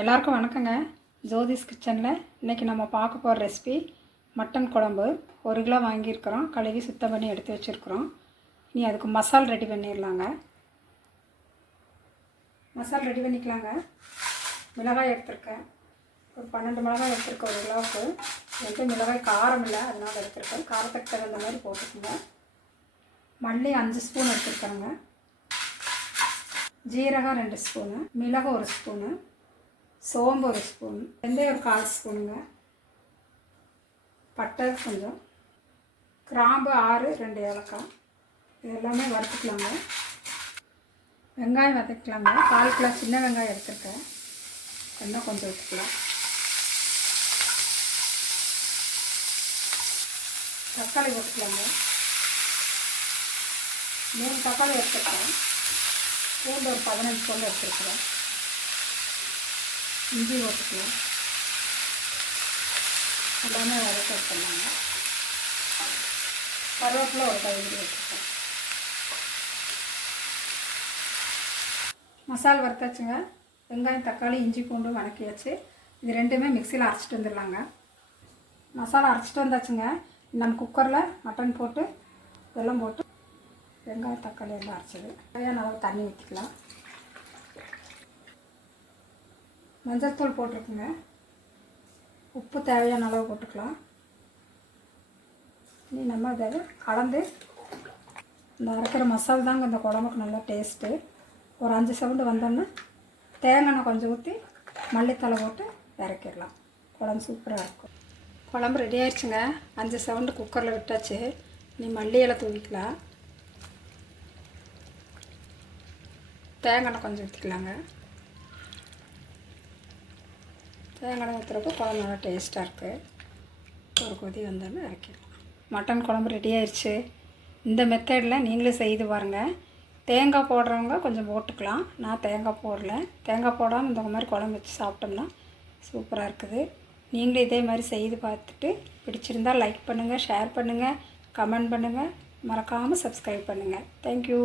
எல்லாருக்கும் வணக்கங்க. ஜோதிஸ் கிச்சனில் இன்றைக்கி நம்ம பார்க்க போகிற ரெசிபி மட்டன் குழம்பு. 1 கிலோ வாங்கியிருக்கிறோம், கழுவி சுத்தம் பண்ணி எடுத்து வச்சுருக்குறோம். இனி அதுக்கு மசால் ரெடி பண்ணிடலாங்க. மசால் ரெடி பண்ணிக்கலாங்க. மிளகாய் எடுத்துருக்கேன், ஒரு 12 மிளகாய் எடுத்துருக்கேன் 1 கிலோவுக்கு. எந்த மிளகாய் காரம் இல்லை, அதனால் எடுத்துருக்கேன். காரத்துக்கு தகுந்த மாதிரி போட்டுக்கோங்க. மல்லி 5 ஸ்பூன் எடுத்துருக்கேங்க. ஜீரகம் 2 ஸ்பூனு, மிளகு 1 ஸ்பூனு, சோம்பு 1 ஸ்பூன், வெந்தயம் ஒரு 1/4 ஸ்பூனுங்க, பட்டை கொஞ்சம், கிராம்பு 6, 2 ஏலக்காய். இது எல்லாமே வறுத்துக்கலாங்க. வெங்காயம் வதக்கலாங்க. 1/4 கிலோ சின்ன வெங்காயம் எடுத்துருக்கேன், இன்னும் கொஞ்சம் ஊற்றிக்கலாம். தக்காளி போட்டுக்கலாங்க. 3 தக்காளி எடுத்துருக்கேன். பூண்டு ஒரு 15 பல் எடுத்துருக்குறேன். இஞ்சி போட்டுக்கலாம். எல்லாமே வதக்க வச்சிடலாங்க. கருவேப்பிலை ஒரு 15 வச்சுருக்கேன். மசாலா வறுத்தாச்சுங்க. வெங்காயம், தக்காளி, இஞ்சி, பூண்டு வதக்கியாச்சு. இது ரெண்டுமே மிக்சியில் அரைச்சிட்டு வந்துடலாங்க. மசாலா அரைச்சிட்டு வந்தாச்சுங்க. நம்ம குக்கரில் மட்டன் போட்டு இதெல்லாம் போட்டு வெங்காயம், தக்காளி எல்லாம் அரைச்சது தேவையான அளவு தண்ணி ஊற்றிக்கலாம். மஞ்சள் தூள் போட்டிருக்குங்க. உப்பு தேவையான அளவு போட்டுக்கலாம். இனி நம்ம அதை கலந்து இந்த அரைக்கிற மசாலா தாங்க இந்த குழம்புக்கு நல்லா டேஸ்ட்டு. ஒரு 5 சவுண்டு வந்தோன்னா தேங்காய் எண்ணெய் கொஞ்சம் ஊற்றி மல்லித்தலை போட்டு இறக்கிடலாம். குழம்பு சூப்பராக இருக்கும். குழம்பு ரெடி ஆயிடுச்சுங்க. 5 சவுண்டு குக்கரில் விட்டாச்சு. நீ மல்லி இலை தூவிக்கலாம். தேங்காய் எண்ணெய் கொஞ்சம் ஊற்றிக்கலாங்க. தேங்காய் எண்ணெய் ஊற்றுறப்போ குழம்பு நல்லா டேஸ்ட்டாக இருக்குது. ஒரு கொதி வந்தோன்னு இறக்கிடலாம். மட்டன் குழம்பு ரெடி ஆயிடுச்சு. இந்த மெத்தடில் நீங்களும் செய்து பாருங்கள். தேங்காய் போடுறவங்க கொஞ்சம் போட்டுக்கலாம். நான் தேங்காய் போடல. தேங்காய் போடாமல் இந்த மாதிரி குழம்பு வச்சு சாப்பிட்டோம்னா சூப்பராக இருக்குது. நீங்களும் இதே மாதிரி செய்து பார்த்துட்டு பிடிச்சிருந்தால் லைக் பண்ணுங்கள், ஷேர் பண்ணுங்கள், கமெண்ட் பண்ணுங்கள், மறக்காமல் சப்ஸ்கிரைப் பண்ணுங்கள். தேங்க்யூ.